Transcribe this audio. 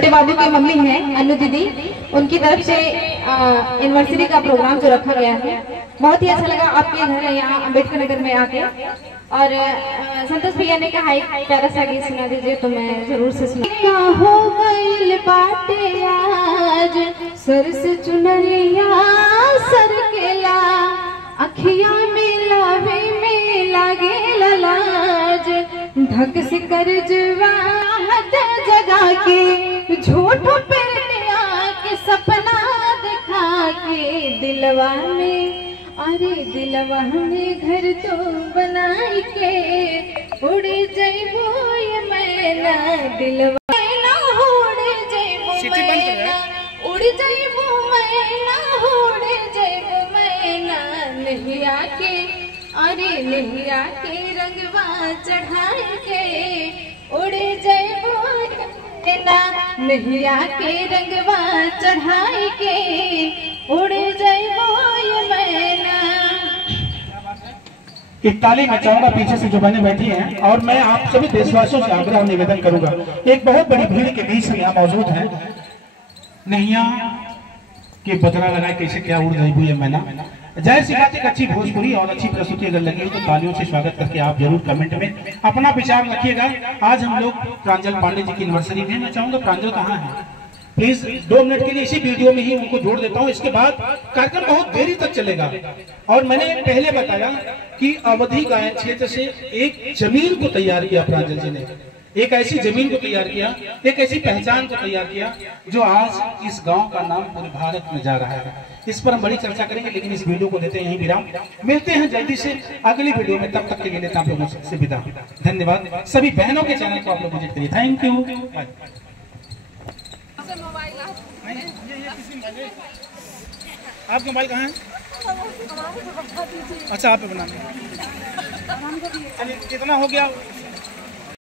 छोटे बाबू की मम्मी है अनु दीदी, उनकी तरफ से एनिवर्सरी का प्रोग्राम जो रखा गया है, बहुत ही अच्छा लगा आपके घर यहाँ अम्बेडकर नगर में आके। और संतोष भैया ने कहा एक प्यारा सा गीत सुना दीजिए, तो मैं जरूर से सुना। हो गइल बाटे आज सर से चुनरिया सर केला, अखिया में लावे में लागे लाज, धक से करजवा जगा के झूठ पे के सपना दिखा के दिलवा में, अरे दिलवा में घर तो बनाई के उड़ जइबो ये मैना, दिलवा ना उड़ जइबो मैना, उड़ जइबो मैना, उड़ जइबो मैना, नहीं आके अरे नहीं आके रंगवा चढ़ाई के उड़ जइबो मैना, नहीं आके रंगवा चढ़ाई के उड़ जइबो ये मैना। एक ताली मैं चाहूंगा पीछे से जो बहनें बैठी हैं, और मैं आप सभी देशवासियों से आग्रह और निवेदन करूंगा, एक बहुत बड़ी भीड़ के बीच में यहाँ मौजूद है, नैया के बदला लगाए कैसे क्या उड़ गई ये मैना। जाहिर सी बात, एक अच्छी भोजपुरी और अच्छी प्रस्तुति अगर लगी हो तो तालियों से स्वागत करके आप जरूर कमेंट में अपना विचार रखिएगा। आज हम लोग प्रांजल पांडे जी की एनिवर्सरी में, मैं चाहूंगा प्रांजल कहाँ है, प्लीज 2 मिनट के लिए इसी वीडियो में ही उनको जोड़ देता हूं, इसके बाद कार्यक्रम बहुत देरी तक चलेगा। और मैंने पहले बताया कि अवधि गायन क्षेत्र से एक जमीन को तैयार किया प्रांजल जी ने, एक ऐसी जमीन को तैयार किया, एक ऐसी पहचान को तैयार किया जो आज इस गांव का नाम पूरे भारत में जा रहा है। इस पर हम बड़ी चर्चा करेंगे, लेकिन इस वीडियो को देते हैं यहीं विराम। मिलते हैं जल्दी से अगली वीडियो में, तब तक के लिए आप लोगों से विदा। धन्यवाद। सभी बहनों के चैनल को आप लोग विजिट करिए। Thank you. आपका मोबाइल कहाँ है? अच्छा, आप पे बनाने। चलिए, कितना हो गया?